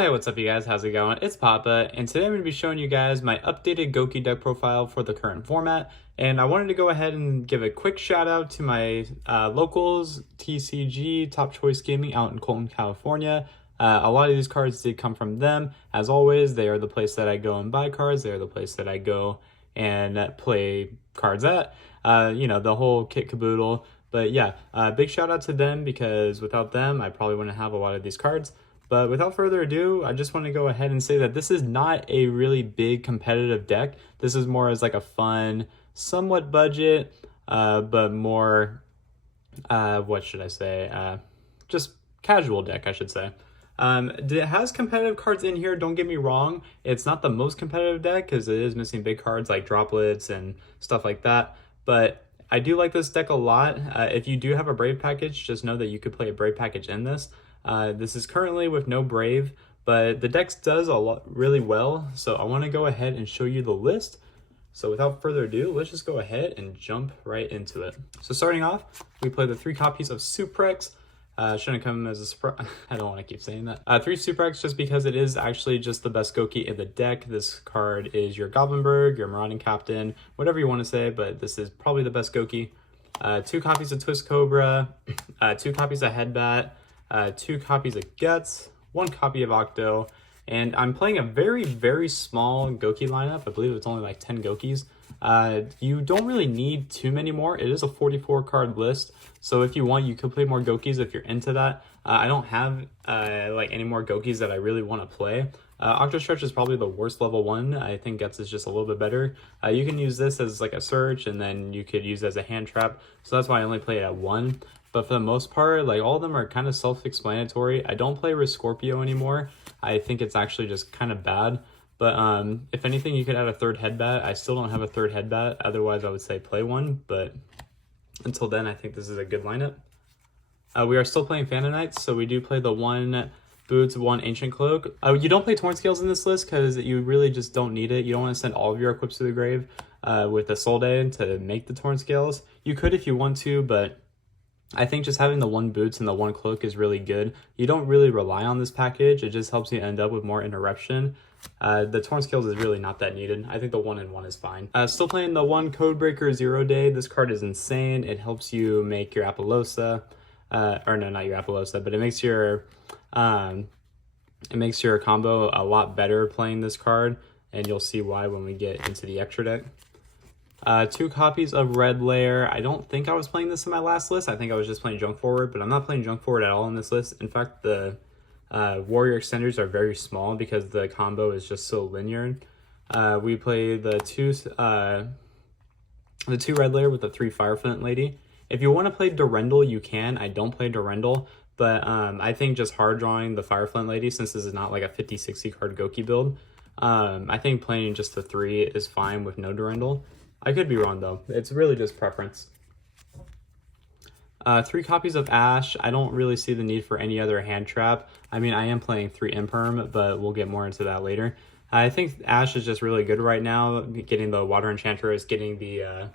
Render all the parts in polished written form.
Hey, what's up you guys? How's it going? It's Papa, and today I'm going to be showing you guys my updated Gouki deck profile for the current format. And I wanted to go ahead and give a quick shout out to my locals, TCG, Top Choice Gaming out in Colton, California. A lot of these cards did come from them. As always, they are the place that I go and buy cards. They are the place that I go and play cards at. The whole kit caboodle. But yeah, big shout out to them because without them, I probably wouldn't have a lot of these cards. But without further ado, I just want to go ahead and say that this is not a really big competitive deck. This is more as like a fun, somewhat budget, but more, what should I say? Just casual deck, I should say. It has competitive cards in here, don't get me wrong. It's not the most competitive deck because it is missing big cards like droplets and stuff like that. But I do like this deck a lot. If you do have a Brave package, just know that you could play a Brave package in this. This is currently with no Brave, but the deck does really well. So I want to go ahead and show you the list. So without further ado, let's just go ahead and jump right into it. So starting off, we play the 3 copies of Suprex. Shouldn't come as a surprise. I don't want to keep saying that. 3 Suprex just because it is actually just the best Gouki in the deck. This card is your Goblinberg, your Marauding Captain, whatever you want to say, but this is probably the best Gouki. 2 copies of Twist Cobra, 2 copies of Headbat, 2 copies of Guts, 1 copy of Octo, and I'm playing a very, very small Gouki lineup. I believe it's only like 10 Goukis. You don't really need too many more. It is a 44 card list, so if you want, you could play more Goukis if you're into that. I don't have like any more Goukis that I really want to play. Octostretch is probably the worst level 1. I think Guts is just a little bit better. You can use this as like a search, and then you could use it as a hand trap, so that's why I only play it at 1. But for the most part, like all of them are kind of self-explanatory. I don't play with Scorpio anymore. I think it's actually just kind of bad. But if anything, you could add a 3rd Headbat. I still don't have a 3rd Headbat. Otherwise, I would say play one. But until then, I think this is a good lineup. We are still playing Phantom Knights, so we do play the 1 Boots, 1 Ancient Cloak. You don't play Torn Scales in this list because you really just don't need it. You don't want to send all of your equips to the grave with the Soul Day to make the Torn Scales. You could if you want to, but I think just having the 1 Boots and the 1 Cloak is really good. You don't really rely on this package. It just helps you end up with more interruption. The Torn Scales is really not that needed. I think the 1-in-1 is fine. Still playing the 1 Codebreaker 0 Day. This card is insane. It helps you make your Apollousa. Or no, not your Apollousa, but it makes your combo a lot better playing this card. And you'll see why when we get into the extra deck. 2 copies of Red Lair. I don't think I was playing this in my last list. I think I was just playing Junk Forward, but I'm not playing Junk Forward at all in this list. In fact, the Warrior Extenders are very small because the combo is just so linear. We play the 2 Red Lair with the 3 Fireflint Lady. If you want to play Durendal, you can. I don't play Durendal, but I think just hard drawing the Fireflint Lady, since this is not like a 50-60 card Gouki build, I think playing just the 3 is fine with no Durendal. I could be wrong though. It's really just preference. 3 copies of Ash. I don't really see the need for any other hand trap. I mean, I am playing 3 Imperm, but we'll get more into that later. I think Ash is just really good right now. Getting the Water Enchantress, getting the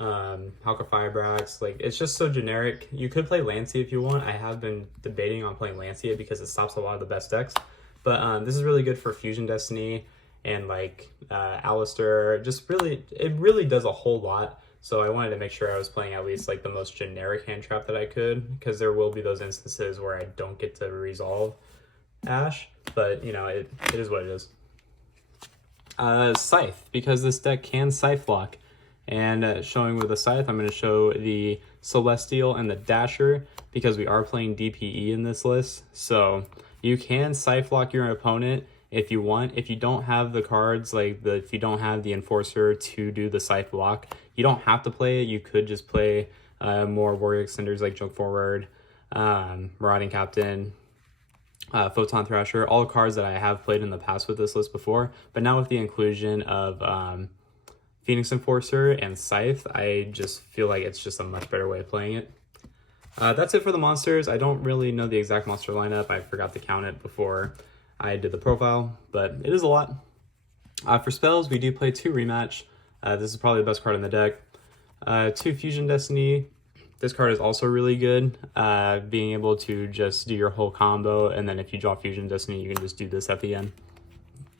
Palka Firebrax. Like, it's just so generic. You could play Lancea if you want. I have been debating on playing Lancea because it stops a lot of the best decks. But this is really good for Fusion Destiny and like Alistair. Just really, it really does a whole lot. So I wanted to make sure I was playing at least like the most generic hand trap that I could, because there will be those instances where I don't get to resolve Ash, but you know, it is what it is. Scythe, because this deck can Scythe block. And showing with the Scythe, I'm going to show the Celestial and the Dasher, because we are playing DPE in this list. So you can Scythe block your opponent if you want. If you don't have the cards, like if you don't have the Enforcer to do the Scythe block, you don't have to play it. You could just play more Warrior Extenders like Junk Forward, Marauding Captain, Photon Thrasher, all cards that I have played in the past with this list before. But now with the inclusion of Phoenix Enforcer and Scythe, I just feel like it's just a much better way of playing it. That's it for the monsters. I don't really know the exact monster lineup. I forgot to count it before I did the profile, but it is a lot. For spells, we do play 2 Rematch. This is probably the best card in the deck. 2 Fusion Destiny, This card is also really good, being able to just do your whole combo, and then if you draw Fusion Destiny, you can just do this at the end.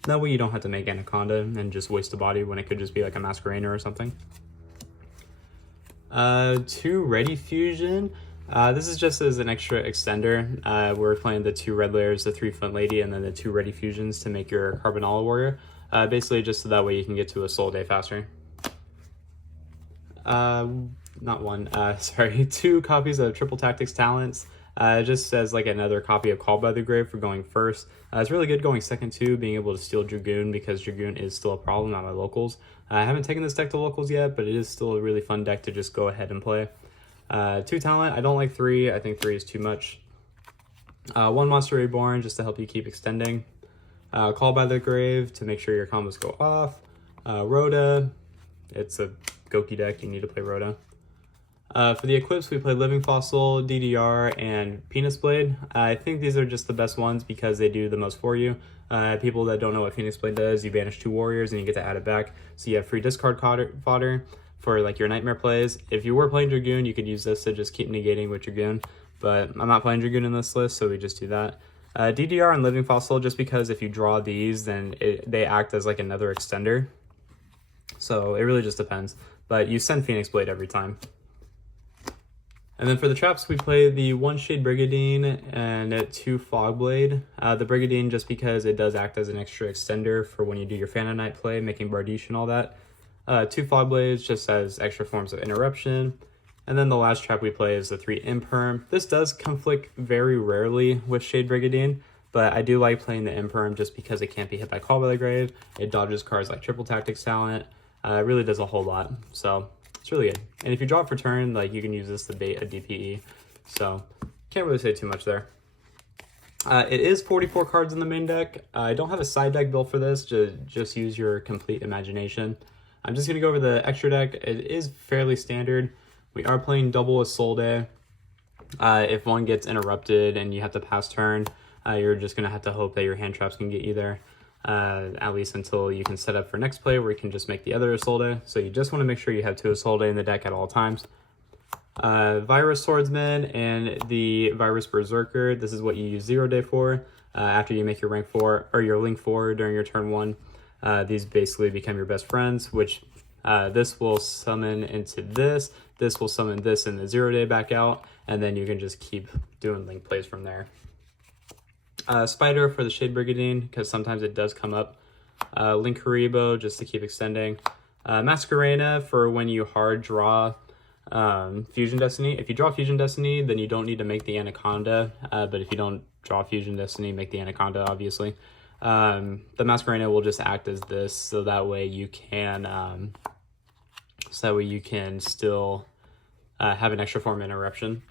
That way you don't have to make Anaconda and just waste a body when it could just be like a Masquerader or something. 2 Ready Fusion. This is just as an extra extender. We're playing the 2 red layers, the 3 Flint Lady, and then the 2 Ready Fusions to make your Carbonala Warrior. Basically just so that way you can get to a Soul Day faster. Not one, sorry, 2 copies of Triple Tactics Talents, just as like another copy of Called by the Grave for going first. It's really good going second too, being able to steal Dragoon, because Dragoon is still a problem at my locals. I haven't taken this deck to locals yet, but it is still a really fun deck to just go ahead and play. 2 talent, I don't like 3, I think 3 is too much. 1 Monster Reborn just to help you keep extending. Called by the Grave to make sure your combos go off. Rhoda, it's a Gouki deck, you need to play Rhoda. For the equips, we play Living Fossil, DDR, and Penis Blade. I think these are just the best ones because they do the most for you. People that don't know what Phoenix Blade does, you banish 2 warriors and you get to add it back. So you have free discard fodder for like your Nightmare plays. If you were playing Dragoon, you could use this to just keep negating with Dragoon. But I'm not playing Dragoon in this list, so we just do that. DDR and Living Fossil, just because if you draw these, then they act as like another extender. So it really just depends. But you send Phoenix Blade every time. And then for the traps, we play the 1 Shade Brigadine and 2 Fogblade. The Brigadine just because it does act as an extra extender for when you do your Phantom Knight play, making Bardiche and all that. 2 Fogblades just as extra forms of interruption. And then the last trap we play is the 3 Imperm. This does conflict very rarely with Shade Brigadine, but I do like playing the Imperm just because it can't be hit by Call by the Grave. It dodges cards like Triple Tactics Talent. It really does a whole lot. So it's really good. And if you draw it for turn, like you can use this to bait a DPE. So can't really say too much there. It is 44 cards in the main deck. I don't have a side deck built for this. Just use your complete imagination. I'm just going to go over the extra deck. It is fairly standard. We are playing double a Soul Day. If one gets interrupted and you have to pass turn, you're just going to have to hope that your hand traps can get you there. At least until you can set up for next play where you can just make the other Isolde. So you just want to make sure you have 2 Isolde in the deck at all times. Virus Swordsman and the Virus Berserker. This is what you use 0 Day for. After you make your rank 4 or your link 4 during your turn 1. These basically become your best friends, which this will summon into this. This will summon this in the 0 Day back out, and then you can just keep doing link plays from there. Spider for the Shade Brigadine, because sometimes it does come up. Link Haribo, just to keep extending. Masquerena for when you hard draw Fusion Destiny. If you draw Fusion Destiny, then you don't need to make the Anaconda, but if you don't draw Fusion Destiny, make the Anaconda, obviously. The Masquerena will just act as this, so that way you can, still have an extra form of interruption.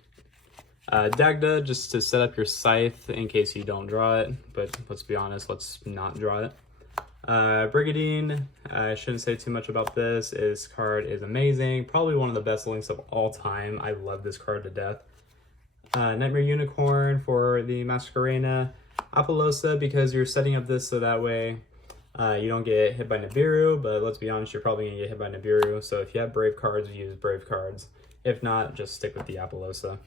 Dagda, just to set up your Scythe in case you don't draw it, but let's be honest, let's not draw it. Brigadine, I shouldn't say too much about this. This card is amazing, probably one of the best links of all time. I love this card to death. Nightmare Unicorn for the Masquerena. Apollosa, because you're setting up this so that way you don't get hit by Nibiru, but let's be honest, you're probably going to get hit by Nibiru, so if you have Brave cards, use Brave cards. If not, just stick with the Apollosa.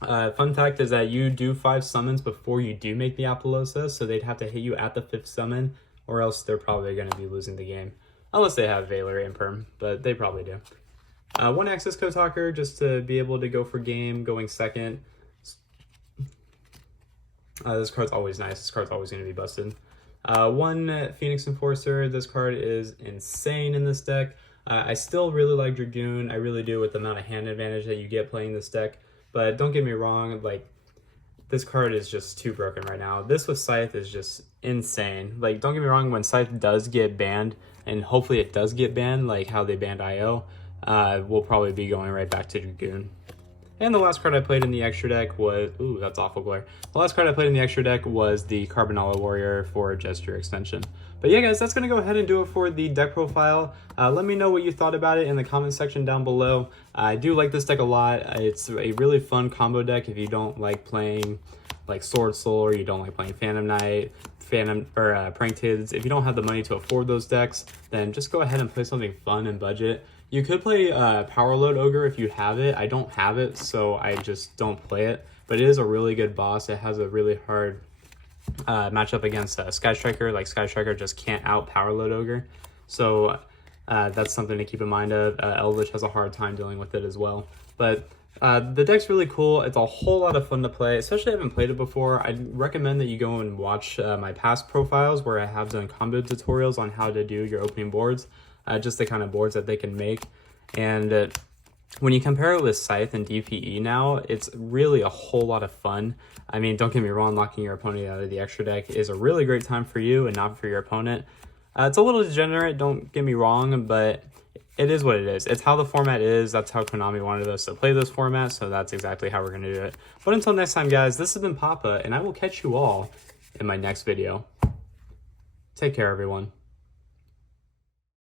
Fun fact is that you do 5 summons before you do make the Apollosa, so they'd have to hit you at the 5th summon, or else they're probably going to be losing the game. Unless they have Valor Imperm, but they probably do. 1 Access Code Talker, just to be able to go for game, going second. This card's always nice. This card's always going to be busted. 1 Phoenix Enforcer. This card is insane in this deck. I still really like Dragoon. I really do, with the amount of hand advantage that you get playing this deck. But don't get me wrong, like, this card is just too broken right now. This with Scythe is just insane. Like, don't get me wrong, when Scythe does get banned, and hopefully it does get banned, like how they banned IO, we'll probably be going right back to Dragoon. And the last card I played in the extra deck was... Ooh, that's awful glare. The last card I played in the extra deck was the Carbonala Warrior for Gesture Extension. But yeah, guys, that's going to go ahead and do it for the deck profile. Let me know what you thought about it in the comment section down below. I do like this deck a lot. It's a really fun combo deck if you don't like playing like Sword Soul, or you don't like playing Phantom Knight, Pranked Kids. If you don't have the money to afford those decks, then just go ahead and play something fun and budget. You could play Power Load Ogre if you have it. I don't have it, so I just don't play it. But it is a really good boss. It has a really hard matchup against Sky Striker. Like, Sky Striker just can't out Power Load Ogre. So that's something to keep in mind of. Eldritch has a hard time dealing with it as well. But the deck's really cool. It's a whole lot of fun to play, especially if I haven't played it before. I'd recommend that you go and watch my past profiles where I have done combo tutorials on how to do your opening boards, just the kind of boards that they can make. And when you compare it with Scythe and DPE now, it's really a whole lot of fun. I mean, don't get me wrong, knocking your opponent out of the extra deck is a really great time for you and not for your opponent. It's a little degenerate, don't get me wrong, but it is what it is. It's how the format is. That's how Konami wanted us to play this format, so that's exactly how we're going to do it. But until next time, guys, this has been Papa, and I will catch you all in my next video. Take care, everyone.